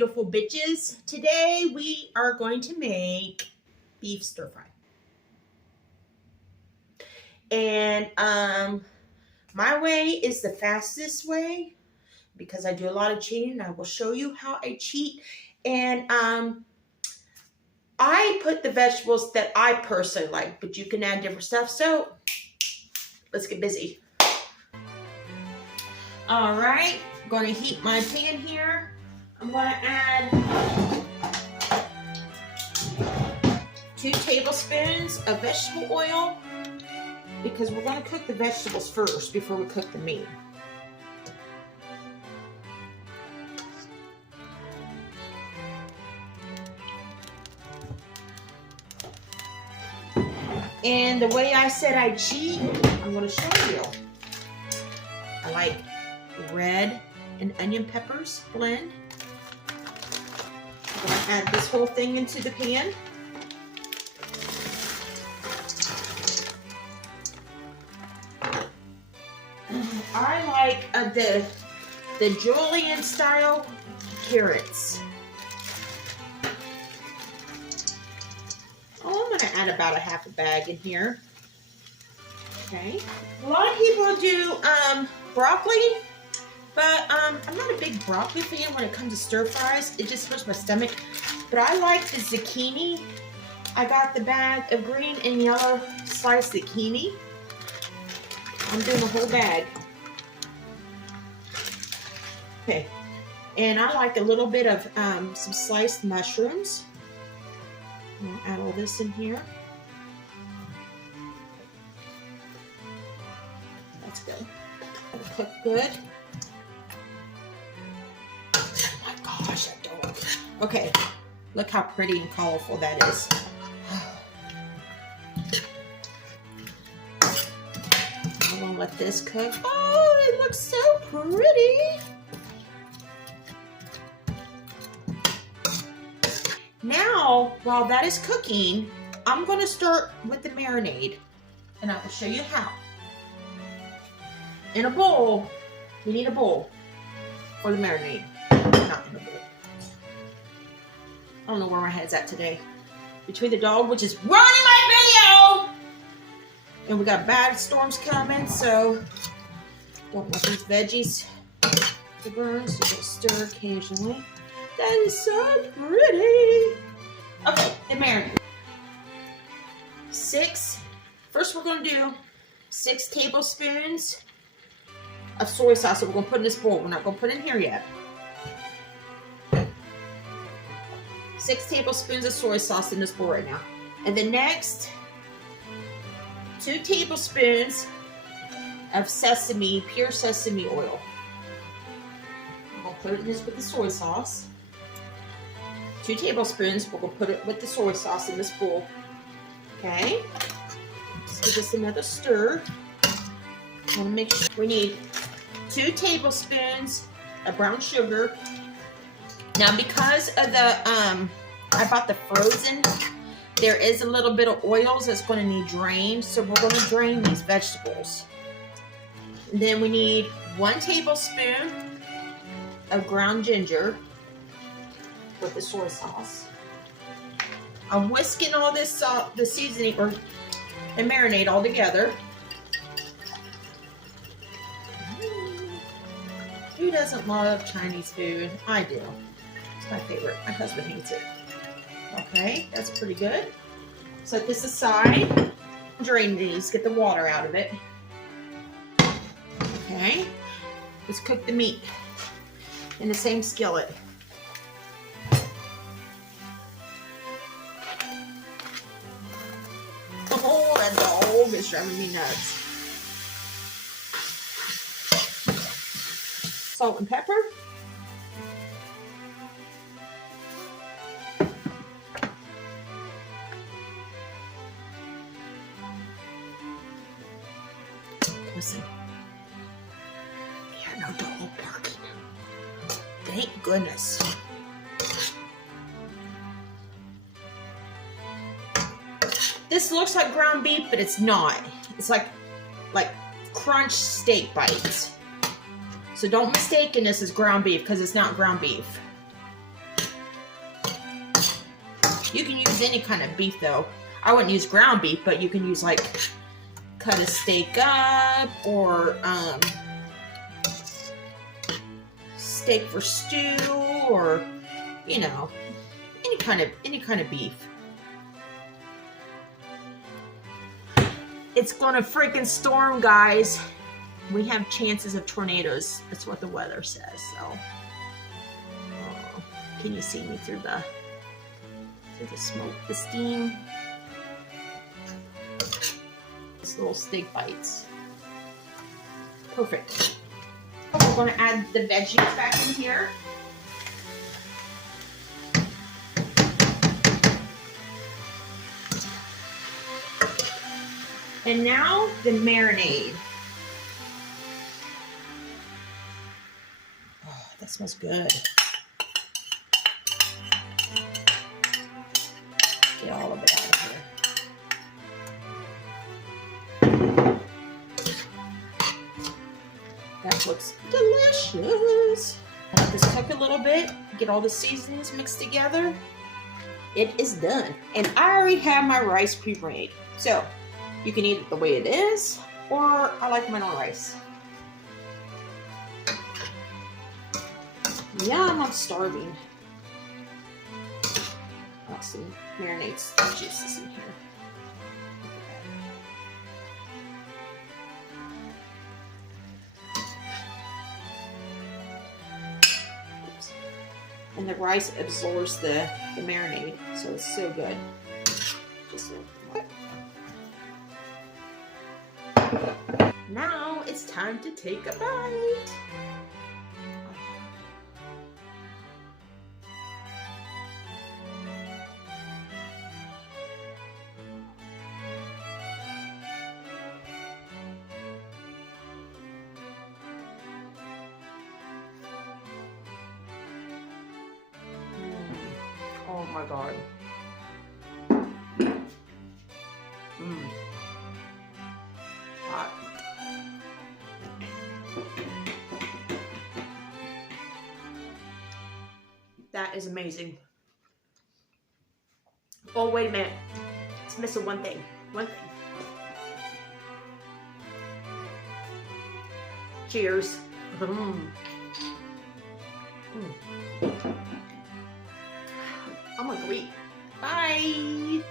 beautiful bitches. Today we are going to make beef stir fry. And my way is the fastest way because I do a lot of cheating. I will show you how I cheat. And I put the vegetables that I personally like, but you can add different stuff. So let's get busy. All right, I'm going to heat my pan here. I'm going to add 2 tablespoons of vegetable oil because we're going to cook the vegetables first before we cook the meat. And the way I said I cheat, I'm going to show you. I like red and onion peppers blend. I'm going to add this whole thing into the pan. I like the julienne style carrots. Oh, I'm going to add about a half a bag in here. Okay. A lot of people do broccoli, but I'm not a big broccoli fan when it comes to stir fries. It just hurts my stomach. But I like the zucchini. I got the bag of green and yellow sliced zucchini. I'm doing a whole bag. Okay. And I like a little bit of some sliced mushrooms. I'm going to add all this in here. That's good. It'll cook good. Oh my gosh, that dog. Okay, look how pretty and colorful that is. I'm going to let this cook. Oh, it looks so pretty. Now, while that is cooking, I'm going to start with the marinade, and I will show you how. In a bowl, we need a bowl for the marinade. Not in a bowl. I don't know where my head's at today. Between the dog, which is ruining my video, and we got bad storms coming, so don't want these veggies to burn, so just stir occasionally. That is so pretty. Okay, the marinade. First we're going to do 6 tablespoons of soy sauce that we're going to put in this bowl. We're not going to put in here yet. 6 tablespoons of soy sauce in this bowl right now. And the next, 2 tablespoons of pure sesame oil. I'm going to put it in this with the soy sauce. 2 tablespoons, we're going to put it with the soy sauce in this bowl. Okay. Just give this another stir. I want to make sure we need 2 tablespoons of brown sugar. Now, because of the, I bought the frozen, there is a little bit of oils that's going to need drained. So we're going to drain these vegetables. And then we need 1 tablespoon of ground ginger with the soy sauce. I'm whisking all this, the seasoning or the marinade all together. Who doesn't love Chinese food? I do. It's my favorite. My husband hates it. Okay, that's pretty good. Set this aside. Drain these. Get the water out of it. Okay. Let's cook the meat in the same skillet. Oh, that dog is driving me nuts. Salt and pepper. Listen. Yeah, no dog barking. Thank goodness. This looks like ground beef, but it's not. It's like crunch steak bites. So don't mistake this as ground beef because it's not ground beef. You can use any kind of beef though. I wouldn't use ground beef, but you can use like cut a steak up or steak for stew, or you know, any kind of beef. It's gonna freaking storm, guys. We have chances of tornadoes. That's what the weather says. So, can you see me through the smoke, the steam? These little steak bites. Perfect. We're going to add the veggies back in here. And now the marinade. Oh, that smells good. Get all of it out of here. That looks delicious. Let this cook a little bit. Get all the seasonings mixed together. It is done. And I already have my rice pre-made. So, you can eat it the way it is, or I like mine on rice. Yum, I'm starving. Awesome. Marinades the juices in here. Oops. And the rice absorbs the marinade, so it's so good. Just like that. Now it's time to take a bite. Oh my God. Hot. That is amazing. Oh, wait a minute. It's missing one thing. One thing. Cheers. I'm gonna go eat. Bye.